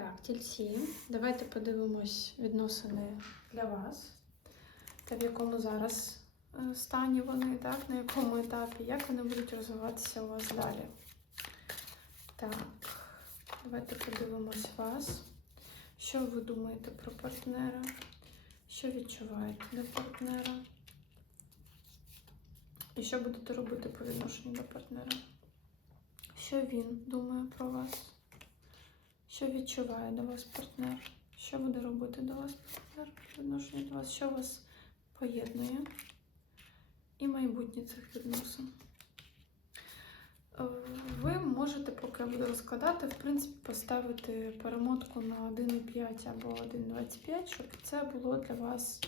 Так, тільці. Давайте подивимось відносини для вас. Та в якому зараз е, стані вони, так? На якому етапі, як вони будуть розвиватися у вас далі. Так, давайте подивимось вас. Що ви думаєте про партнера? Що відчуваєте до партнера? І що будете робити по відношенню до партнера? Що він думає про вас? Що відчуває до вас партнер? Що буде робити до вас партнер по відношенню до вас? Що вас поєднує? І майбутнє цих відносин. Е, Ви можете, поки я буду розкладати, в принципі, поставити перемотку на 1,5 або 1,25, щоб це було для вас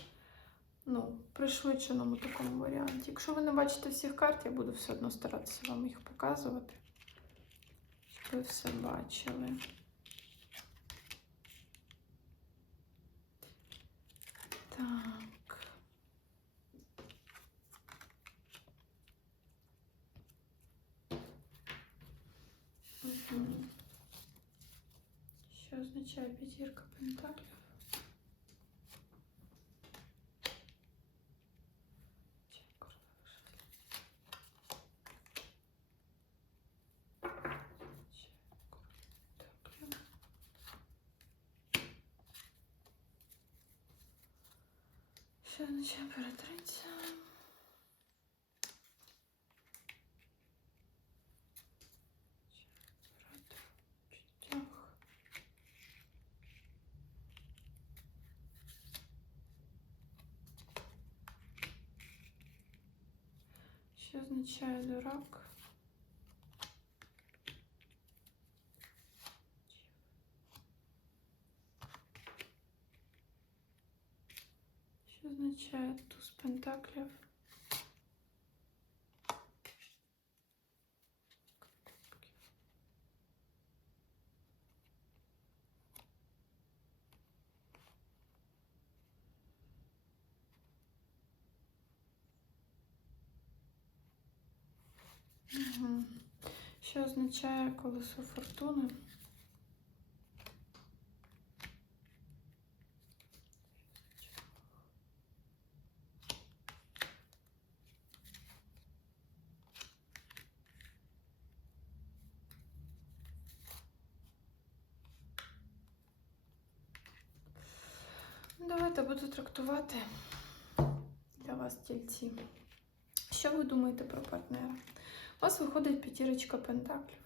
ну, пришвидшеному такому варіанті. Якщо ви не бачите всіх карт, я буду все одно старатися вам їх показувати, щоб ви все бачили. Так. Мгм. Що означає п'ятірка пентаклів? Що означає перетриця? Чуттях. Що означає дурак? Означає туз пентаклів? Мгм. Що означає колесо фортуни? Ну, Давайте буду трактувати для вас тільці. Що ви думаєте про партнера? У вас виходить п'ятірочка пентаклів.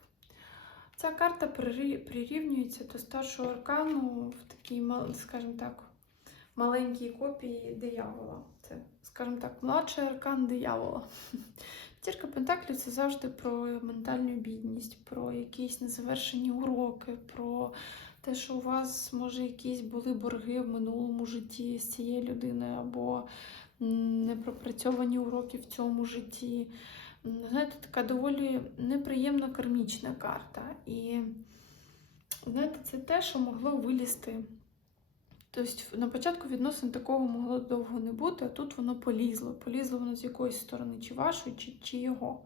Ця карта прирівнюється до старшого аркану в такій, скажімо так, маленькій копії диявола. Це, скажімо так, младший аркан диявола. П'ятірка пентаклів це завжди про ментальну бідність, про якісь незавершені уроки, про те, що у вас, може, якісь були борги в минулому житті з цією людиною, або непропрацьовані уроки в цьому житті. Знаєте, така доволі неприємна кармічна карта. І знаєте, це те, що могло вилізти. Тобто на початку відносин такого могло довго не бути, а тут воно полізло. Полізло воно з якоїсь сторони, чи вашої, чи, чи його,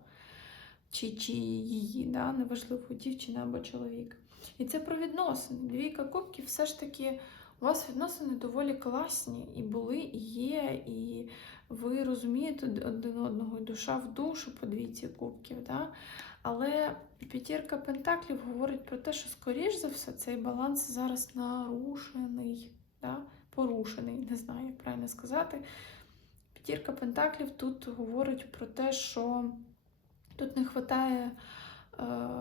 чи, чи її, да? неважливо, дівчина або чоловік. І це про відносини. Двійка кубків все ж таки у вас відносини доволі класні і були, і є, і ви розумієте один одного, душа в душу по двійці кубків. Да? Але п'ятірка пентаклів говорить про те, що, скоріш за все, цей баланс зараз нарушений, да? порушений, не знаю, як правильно сказати. П'ятірка пентаклів тут говорить про те, що тут не вистачає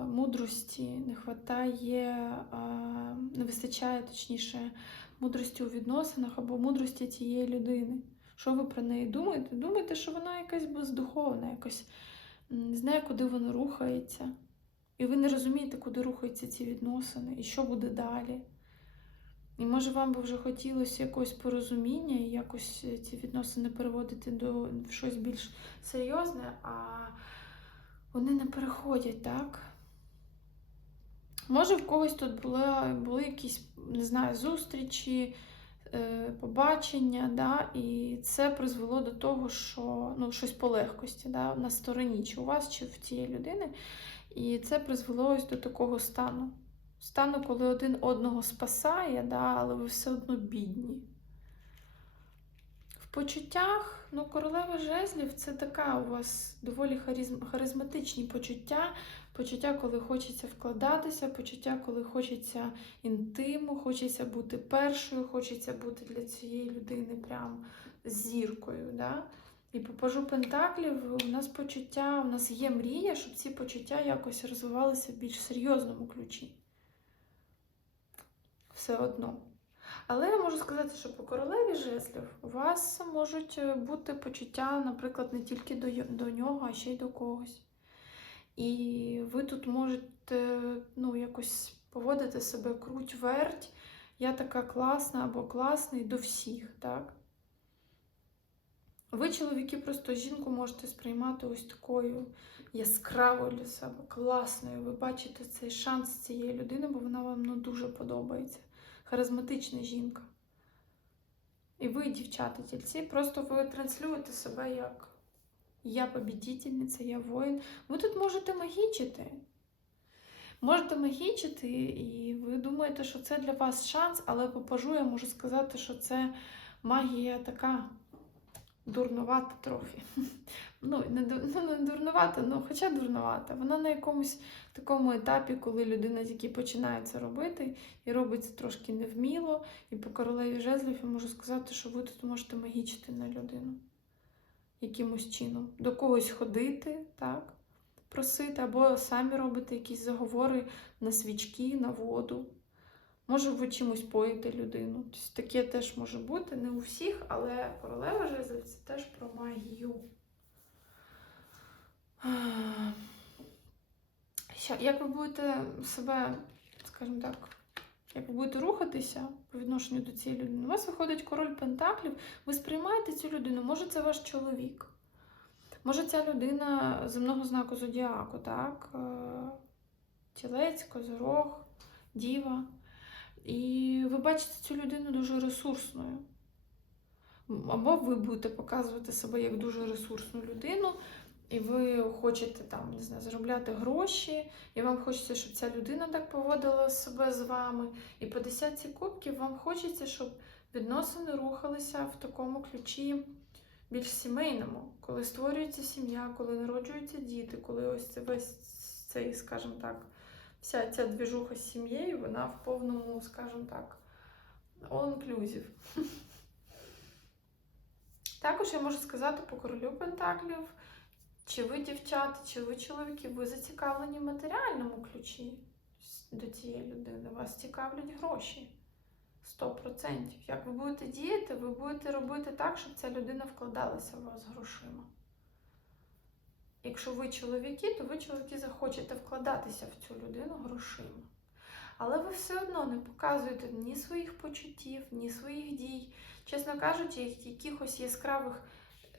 мудрості, не вистачає, е, не вистачає, точніше, мудрості у відносинах або мудрості цієї людини. Що ви про неї думаєте? Думаєте, що вона якась бездуховна, якось не знає, куди вона рухається. І ви не розумієте, куди рухаються ці відносини, і що буде далі. І може вам би вже хотілося якогось порозуміння і якось е, ці відносини переводити до щось більш серйозне, а вони не переходять, так? Може, в когось тут були, були якісь, не знаю, зустрічі, е, побачення, да? і це призвело до того, що ну, щось по легкості да? на стороні, чи у вас, чи в тієї людини. І це призвело ось до такого стану. стану, коли один одного спасає, да, але ви все одно бідні. Почуттях, ну, королева жезлів це така у вас доволі харизм- харизматичні почуття. Почуття, коли хочеться вкладатися, почуття, коли хочеться інтиму, хочеться бути першою, хочеться бути для цієї людини прям зіркою. Да? І по пажу Пентаклів у нас почуття, у нас є мрія, щоб ці почуття якось розвивалися в більш серйозному ключі. Все одно. Але я можу сказати, що по королеві жезлів у вас можуть е, бути почуття, наприклад, не тільки до, до нього, а ще й до когось. І ви тут можете ну, якось поводити себе круть-верть. Я така класна або класний до всіх, так? Ви, чоловіки, просто жінку можете сприймати ось такою яскравою для себе, класною. Ви бачите цей шанс цієї людини, бо вона вам ну, дуже подобається. Харизматична жінка. І ви, дівчата, тільці, просто ви транслюєте себе як я побідітельниця, я воїн. Ви тут можете магічити. Можете магічити, і ви думаєте, що це для вас шанс, але попажу, я можу сказати, що це магія така дурнувата трохи. Ну, не, ну, не дурнувата, ну хоча дурнувата. Вона на якомусь такому етапі, коли людина тільки починає це робити, і робить це трошки невміло. І по королеві жезлів я можу сказати, що ви тут можете магічити на людину якимось чином. До когось ходити, так? Просити, або самі робити якісь заговори на свічки, на воду. Може, ви чимось поїте людину. Тобто таке теж може бути, не у всіх, але королева жезлів це теж про магію. Ща, Як ви будете себе, скажімо так, як ви будете рухатися по відношенню до цієї людини, у вас виходить король Пентаклів, ви сприймаєте цю людину, може це ваш чоловік, може ця людина земного знаку зодіаку, так? Е, Тілець, козирог, діва. І ви бачите цю людину дуже ресурсною. Або ви будете показувати себе як дуже ресурсну людину, і ви хочете там, не знаю, заробляти гроші, і вам хочеться, щоб ця людина так поводила себе з вами. І по десятці кубків вам хочеться, щоб відносини рухалися в такому ключі більш сімейному, коли створюється сім'я, коли народжуються діти, коли ось це весь цей, скажімо так, вся ця двіжуха з сім'єю, вона в повному, скажімо так, all-inclusive. Також я можу сказати по королю Пентаклів, чи ви дівчата, чи ви чоловіки, ви зацікавлені в матеріальному ключі до цієї людини. Вас цікавлять гроші. 100%. Як ви будете діяти, ви будете робити так, щоб ця людина вкладалася в вас грошима. Якщо ви чоловіки, то ви чоловіки захочете вкладатися в цю людину грошима. Але ви все одно не показуєте ні своїх почуттів, ні своїх дій. Чесно кажучи, якихось яскравих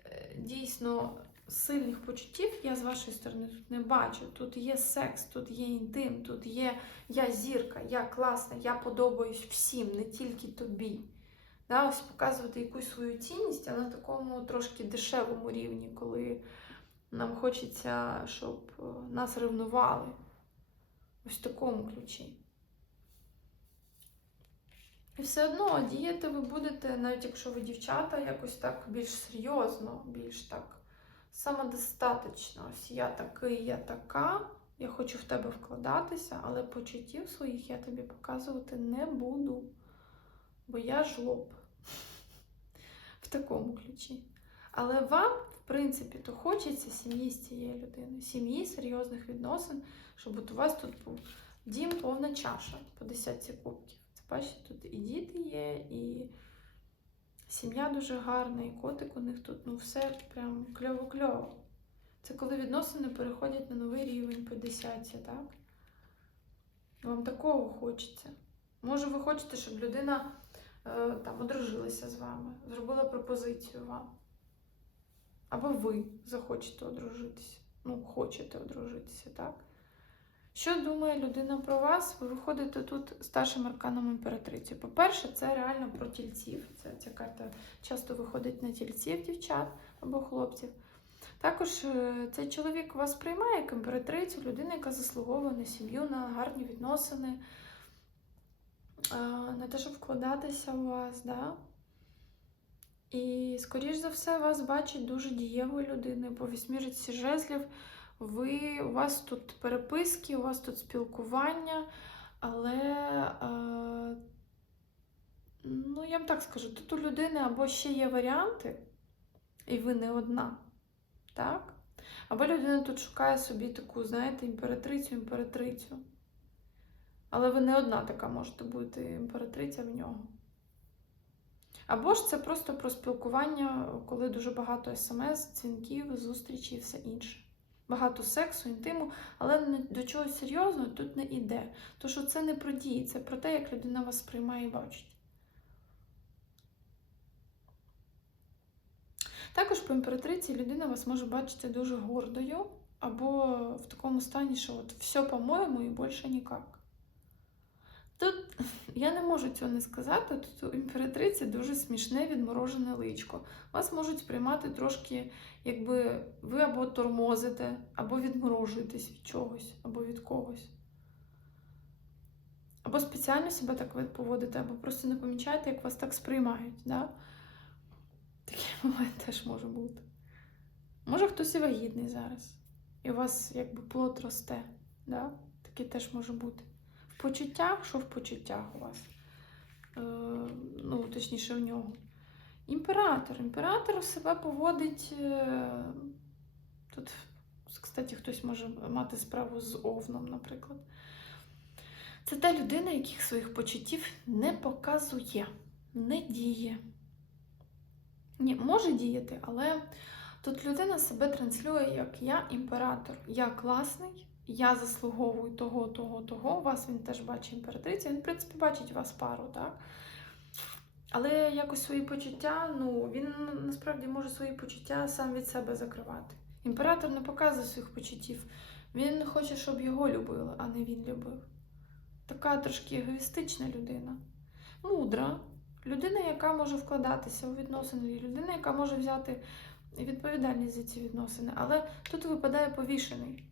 е, дійсно сильних почуттів я з вашої сторони тут не бачу. Тут є секс, тут є інтим, тут є я зірка, я класна, я подобаюсь всім, не тільки тобі. Да, ось показувати якусь свою цінність, але на такому трошки дешевому рівні, коли нам хочеться, щоб е, нас ревнували. Ось в такому ключі. І все одно діяти ви будете, навіть якщо ви дівчата, якось так більш серйозно, більш так самодостаточно. Ось я такий, я така, я хочу в тебе вкладатися, але почуттів своїх я тобі показувати не буду, бо я жлоб в такому ключі. Але вам, в принципі, то хочеться сім'ї з цією людиною, сім'ї, серйозних відносин, щоб от у вас тут був дім повна чаша по десятці кубків. Це бачите, тут і діти є, і сім'я дуже гарна, і котик у них тут, ну все прям кльово-кльово. Це коли відносини переходять на новий рівень по десятці, так? Вам такого хочеться. Може, ви хочете, щоб людина е, там одружилася з вами, зробила пропозицію вам. Або ви захочете одружитися. Ну, хочете одружитися, так? Що думає людина про вас? Ви виходите тут старшим арканом імператриці. По-перше, це реально про тільців. Це, ця карта часто виходить на тільців дівчат або хлопців. Також е, цей чоловік вас приймає як імператрицю, людина, яка заслуговує на сім'ю, на гарні відносини. не те, щоб вкладатися у вас, да? І, скоріш за все, вас бачить дуже дієвою людиною по вісьмірці жезлів. Ви, у вас тут переписки, у вас тут спілкування, але, е, ну, я вам так скажу, тут у людини або ще є варіанти, і ви не одна, так? Або людина тут шукає собі таку, знаєте, імператрицю, імператрицю. Але ви не одна така можете бути імператриця в нього. Або ж це просто про спілкування, коли дуже багато смс, дзвінків, зустрічей і все інше. Багато сексу, інтиму, але до чогось серйозного тут не йде. Тому що це не про дії, це про те, як людина вас сприймає і бачить. Також по імператриці людина вас може бачити дуже гордою, або в такому стані, що от все по-моєму і більше ніяк. Тут я не можу цього не сказати. Тут у імператриці дуже смішне відморожене личко. Вас можуть сприймати трошки, якби ви або тормозите, або відморожуєтесь від чогось, або від когось. Або спеціально себе так поводите, або просто не помічаєте, як вас так сприймають. Да? Такий момент теж може бути. Може, хтось і вагітний зараз, і у вас якби плод росте. Да? Таке теж може бути. Почуттях, що в почуттях у вас? Е, ну, точніше, в нього. Імператор. Імператор себе поводить. Е, тут, кстати, хтось може мати справу з овном, наприклад. Це та людина, яких своїх почуттів не показує, не діє. Ні, може діяти, але тут людина себе транслює як я імператор, я класний, я заслуговую того, того, того. Вас він теж бачить імператрицю. Він, в принципі, бачить вас пару, так? Але якось свої почуття, ну, він насправді може свої почуття сам від себе закривати. Імператор не показує своїх почуттів. Він хоче, щоб його любили, а не він любив. Така трошки егоїстична людина. Мудра. Людина, яка може вкладатися у відносини, людина, яка може взяти відповідальність за ці відносини. Але тут випадає повішений.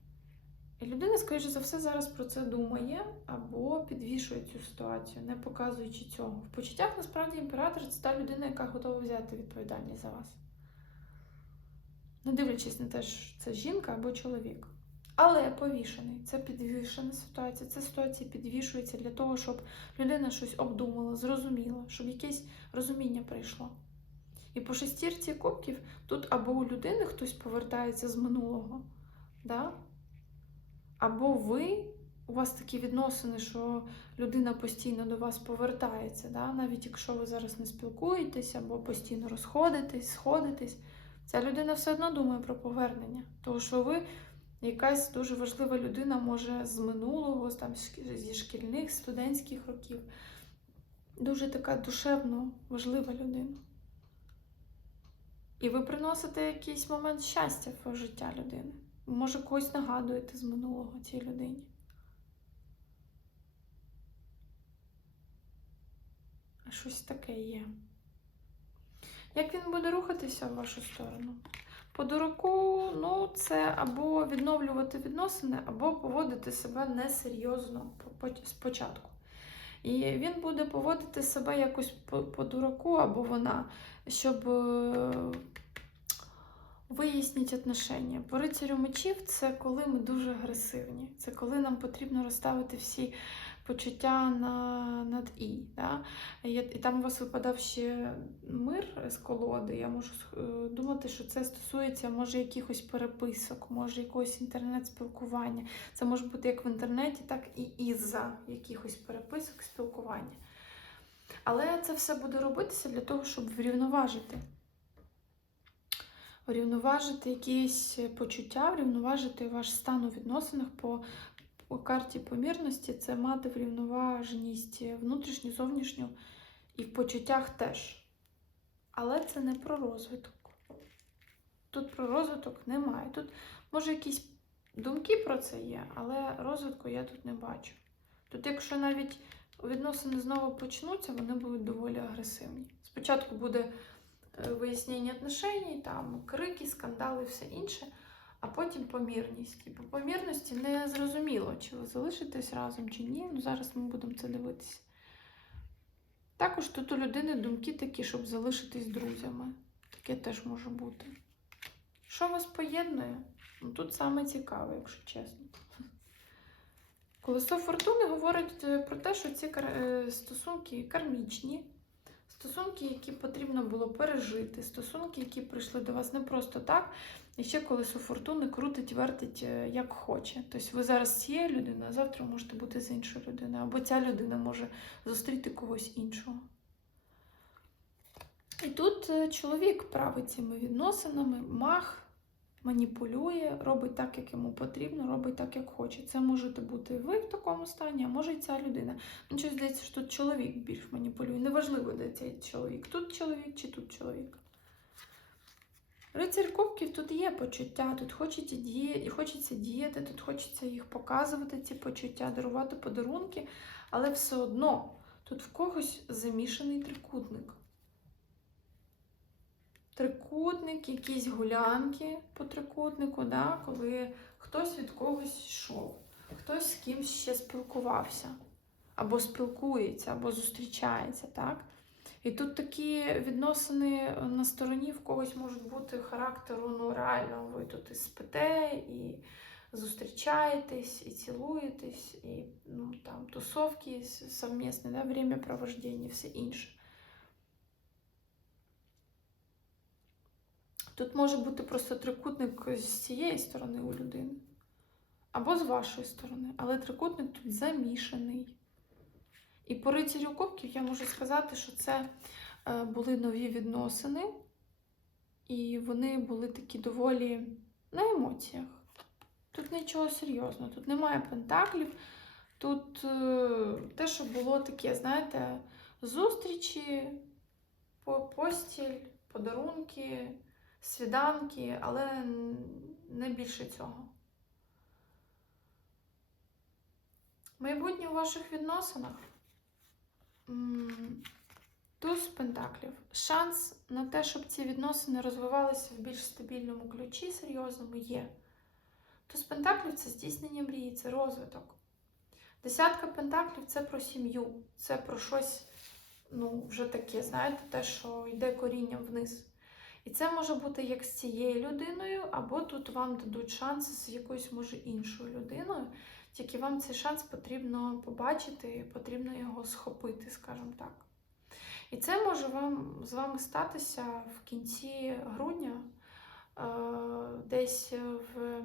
І людина, скоріше за все, зараз про це думає або підвішує цю ситуацію, не показуючи цього. В почуттях насправді імператор це та людина, яка готова взяти відповідальність за вас. Не дивлячись на те, що це жінка або чоловік. Але повішений це підвішена ситуація. Ця ситуація підвішується для того, щоб людина щось обдумала, зрозуміла, щоб якесь розуміння прийшло. І по шестірці кубків тут або у людини хтось повертається з минулого, да? Або ви, у вас такі відносини, що людина постійно до вас повертається, да? навіть якщо ви зараз не спілкуєтесь або постійно розходитесь, сходитесь, ця людина все одно думає про повернення. Тому що ви якась дуже важлива людина може з минулого, там, зі шкільних, студентських років. Дуже така душевно важлива людина. І ви приносите якийсь момент щастя в життя людини. Може, когось нагадуєте з минулого цій людині. А щось таке є. Як він буде рухатися в вашу сторону? По дураку, ну, це або відновлювати відносини, або поводити себе несерйозно по- по- спочатку. І він буде поводити себе якось по, по дураку, або вона, щоб вияснити отношення. По рицарю мечів це коли ми дуже агресивні. Це коли нам потрібно розставити всі почуття на, над і. Да? І, і там у вас випадав ще мир з колоди. Я можу е, думати, що це стосується може якихось переписок, може якогось інтернет-спілкування. Це може бути як в інтернеті, так і із-за якихось переписок спілкування. Але це все буде робитися для того, щоб врівноважити. Врівноважити якісь почуття, врівноважити ваш стан у відносинах по у карті помірності це мати врівноваженість внутрішню, зовнішню і в почуттях теж. Але це не про розвиток. Тут про розвиток немає. Тут, може, якісь думки про це є, але розвитку я тут не бачу. Тут, якщо навіть відносини знову почнуться, вони будуть доволі агресивні. Спочатку буде е, вияснення отношень, там крики, скандали, все інше а потім помірність. І по помірності не зрозуміло, чи ви залишитесь разом, чи ні. Ну, зараз ми будемо це дивитися. Також тут у людини думки такі, щоб залишитись друзями. Таке теж може бути. Що вас поєднує? Ну, тут саме цікаве, якщо чесно. Колесо фортуни говорить е, про те, що ці е, стосунки кармічні, стосунки, які потрібно було пережити, стосунки, які прийшли до вас не просто так. І ще колесо фортуни крутить, вертить е, як хоче. Тобто ви зараз цією людиною, а завтра можете бути з іншою людиною. Або ця людина може зустріти когось іншого. І тут е, чоловік править цими відносинами, мах маніпулює, робить так, як йому потрібно, робить так, як хоче. Це можете бути ви в такому стані, а може і ця людина. Ну, щось здається, що тут чоловік більш маніпулює. Неважливо, де цей чоловік. Тут чоловік чи тут чоловік. Рицарь Кубків тут є почуття, тут хочеться діяти, хочеться діяти, тут хочеться їх показувати, ці почуття, дарувати подарунки, але все одно тут в когось замішаний трикутник. Трикутник, якісь гулянки по трикутнику, да, коли хтось від когось йшов, хтось з кимсь ще спілкувався, або спілкується, або зустрічається, так? І тут такі відносини на стороні в когось можуть бути характеру, ну реально, ви тут і спите, і зустрічаєтесь, і цілуєтесь, і ну, там тусовки совмісне, да, время провождення, все інше. Тут може бути просто трикутник з цієї сторони у людини, або з вашої сторони, але трикутник тут замішаний. І по рицарю кубків я можу сказати, що це е, були нові відносини, і вони були такі доволі на емоціях. Тут нічого серйозного, тут немає пентаклів. Тут е, те, що було таке, знаєте, зустрічі, постіль, подарунки, свіданки, але не більше цього. Майбутнє у ваших відносинах. Туз пентаклів. Шанс на те, щоб ці відносини розвивалися в більш стабільному ключі, серйозному є. Туз пентаклів це здійснення мрії, це розвиток. Десятка пентаклів це про сім'ю, це про щось, ну, вже таке, знаєте, те, що йде корінням вниз. І це може бути як з цією людиною, або тут вам дадуть шанс з якоюсь, може, іншою людиною. Тільки вам цей шанс потрібно побачити, потрібно його схопити, скажімо так. І це може вам з вами статися в кінці грудня, е, десь в,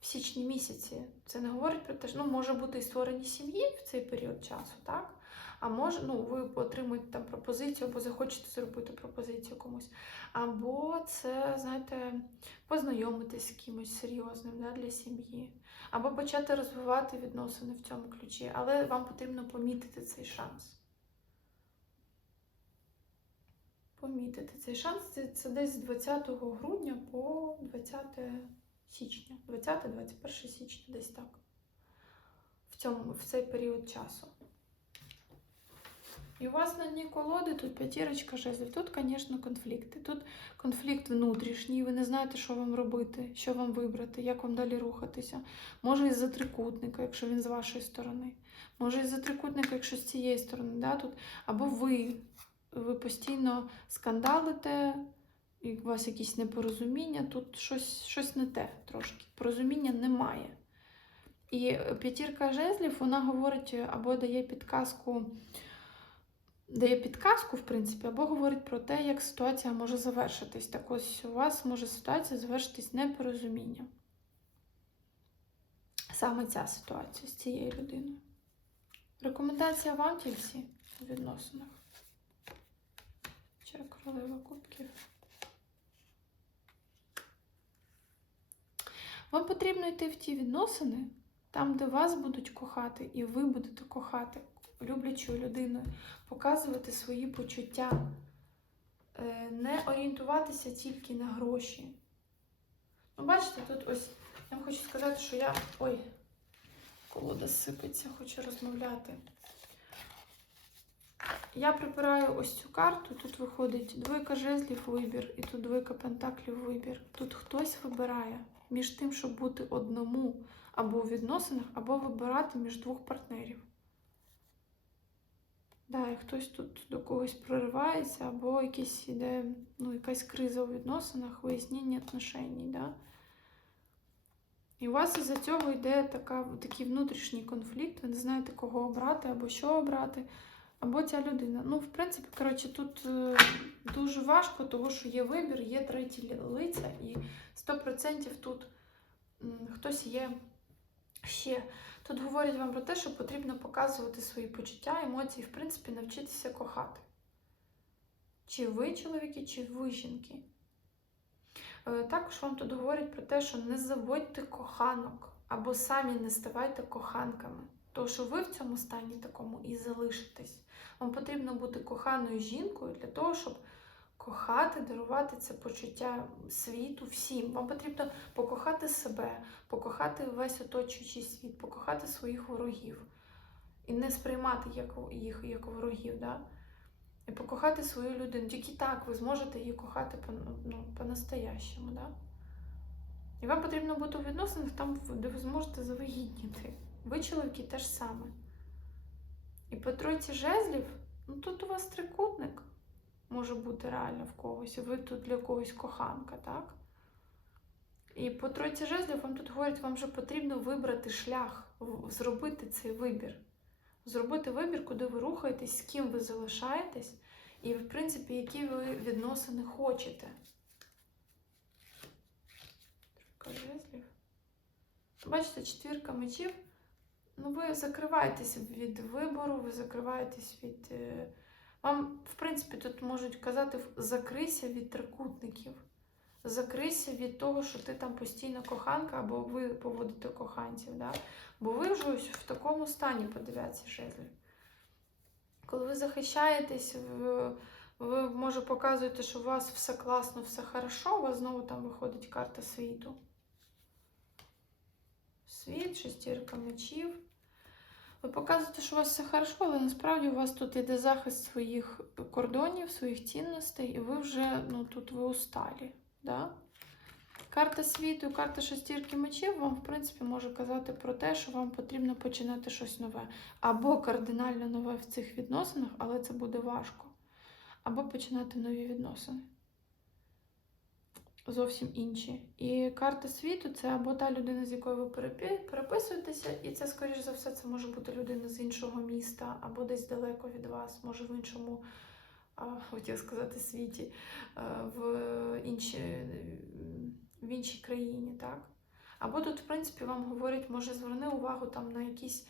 в січні місяці. Це не говорить про те, що ну, може бути і створені сім'ї в цей період часу, так? А може, ну, ви отримуєте там пропозицію, або захочете зробити пропозицію комусь. Або це, знаєте, познайомитись з кимось серйозним да, для сім'ї. Або почати розвивати відносини в цьому ключі, але вам потрібно помітити цей шанс. Помітити цей шанс це, це десь з 20 грудня по 20 січня. 20-21 січня, десь так. В, цьому, в цей період часу. І у вас на дні колоди тут п'ятірочка жезлів. Тут, звісно, конфлікти. Тут конфлікт внутрішній, ви не знаєте, що вам робити, що вам вибрати, як вам далі рухатися. Може, із-за трикутника, якщо він з вашої сторони. Може, із-за трикутника, якщо з цієї сторони. Да? Тут, або ви, ви постійно скандалите, і у вас якісь непорозуміння, тут щось, щось не те трошки. Порозуміння немає. І п'ятірка жезлів, вона говорить або дає підказку дає підказку, в принципі, або говорить про те, як ситуація може завершитись. Так ось у вас може ситуація завершитись непорозумінням. Саме ця ситуація з цією людиною. Рекомендація вам тільки у відносинах. Ще королева кубків. Вам потрібно йти в ті відносини, там, де вас будуть кохати, і ви будете кохати люблячою людиною, показувати свої почуття, Е, не орієнтуватися тільки на гроші. Ну, бачите, тут ось я вам хочу сказати, що я. Ой, колода сипеться, хочу розмовляти. Я прибираю ось цю карту, тут виходить двойка жезлів вибір, і тут двойка пентаклів вибір. Тут хтось вибирає між тим, щоб бути одному або у відносинах, або вибирати між двох партнерів. Да, і хтось тут до когось проривається, або якісь іде, ну, якась криза у відносинах, вияснення отношеній, да? І у вас із-за цього йде така, такий внутрішній конфлікт, ви не знаєте, кого обрати або що обрати, або ця людина. Ну, в принципі, коротше, тут е, дуже важко, тому що є вибір, є треті лиця, і 100% тут хтось є ще. Тут говорять вам про те, що потрібно показувати свої почуття, емоції, в принципі, навчитися кохати. Чи ви чоловіки, чи ви жінки. Е, Також вам тут говорять про те, що не заводьте коханок або самі не ставайте коханками. Тому що ви в цьому стані такому і залишитесь. Вам потрібно бути коханою жінкою для того, щоб кохати, дарувати це почуття світу всім. Вам потрібно покохати себе, покохати весь оточуючий світ, покохати своїх ворогів і не сприймати як, їх як ворогів. Да? І покохати свою людину. Тільки так ви зможете її кохати ну, по-настоящему. Да? І вам потрібно бути у відносинах там, де ви зможете завагітніти. Ви, чоловіки, теж саме. І по тройці жезлів, ну тут у вас трикутник може бути реально в когось, ви тут для когось коханка, так? І по тройці жезлів вам тут говорять, вам вже потрібно вибрати шлях, зробити цей вибір. Зробити вибір, куди ви рухаєтесь, з ким ви залишаєтесь, і, в принципі, які ви відносини хочете. Тройка жезлів. Бачите, четвірка мечів. Ну, ви закриваєтесь від вибору, ви закриваєтесь від. е, Вам, в принципі, тут можуть казати закрийся від трикутників. Закрийся від того, що ти там постійно коханка, або ви поводите коханців. Да? Бо ви вже ось в такому стані по дев'ятці. Коли ви захищаєтесь, ви, ви може показуєте, що у вас все класно, все хорошо, у вас знову там виходить карта світу. Світ, шестірка мечів. Ви показуєте, що у вас все хорошо, але насправді у вас тут іде захист своїх кордонів, своїх цінностей, і ви вже ну, тут ви усталі. Да? Карта світу карта шестірки мечів вам, в принципі, може казати про те, що вам потрібно починати щось нове. Або кардинально нове в цих відносинах, але це буде важко. Або починати нові відносини. Зовсім інші. І карта світу це або та людина, з якою ви переписуєтеся, і це, скоріш за все, це може бути людина з іншого міста, або десь далеко від вас, може в іншому, хотів сказати, світі, в, інші, в іншій країні, так? Або тут, в принципі, вам говорять, може, зверни увагу там на якісь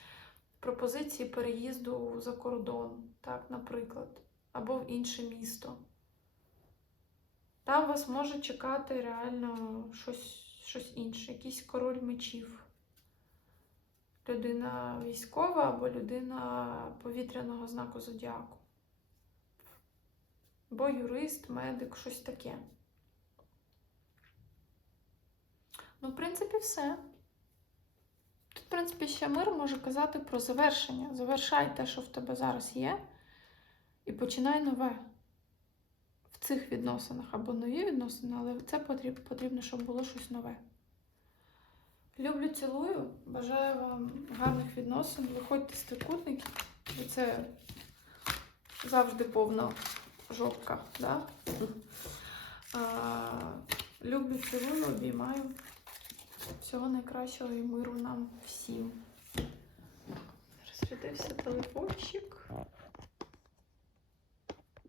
пропозиції переїзду за кордон, так, наприклад, або в інше місто. Там вас може чекати реально щось, щось інше, якийсь король мечів. Людина військова або людина повітряного знаку зодіаку. Або юрист, медик, щось таке. Ну, в принципі, все. Тут, в принципі, ще мир може казати про завершення. Завершай те, що в тебе зараз є, і починай нове цих відносинах або нові відносини, але це потрібно, потрібно, щоб було щось нове. Люблю, цілую. Бажаю вам гарних відносин. Виходьте з трикутників. бо Це завжди повна жопка. Да? А, люблю, цілую, обіймаю. Всього найкращого і миру нам всім. Розрядився телефончик.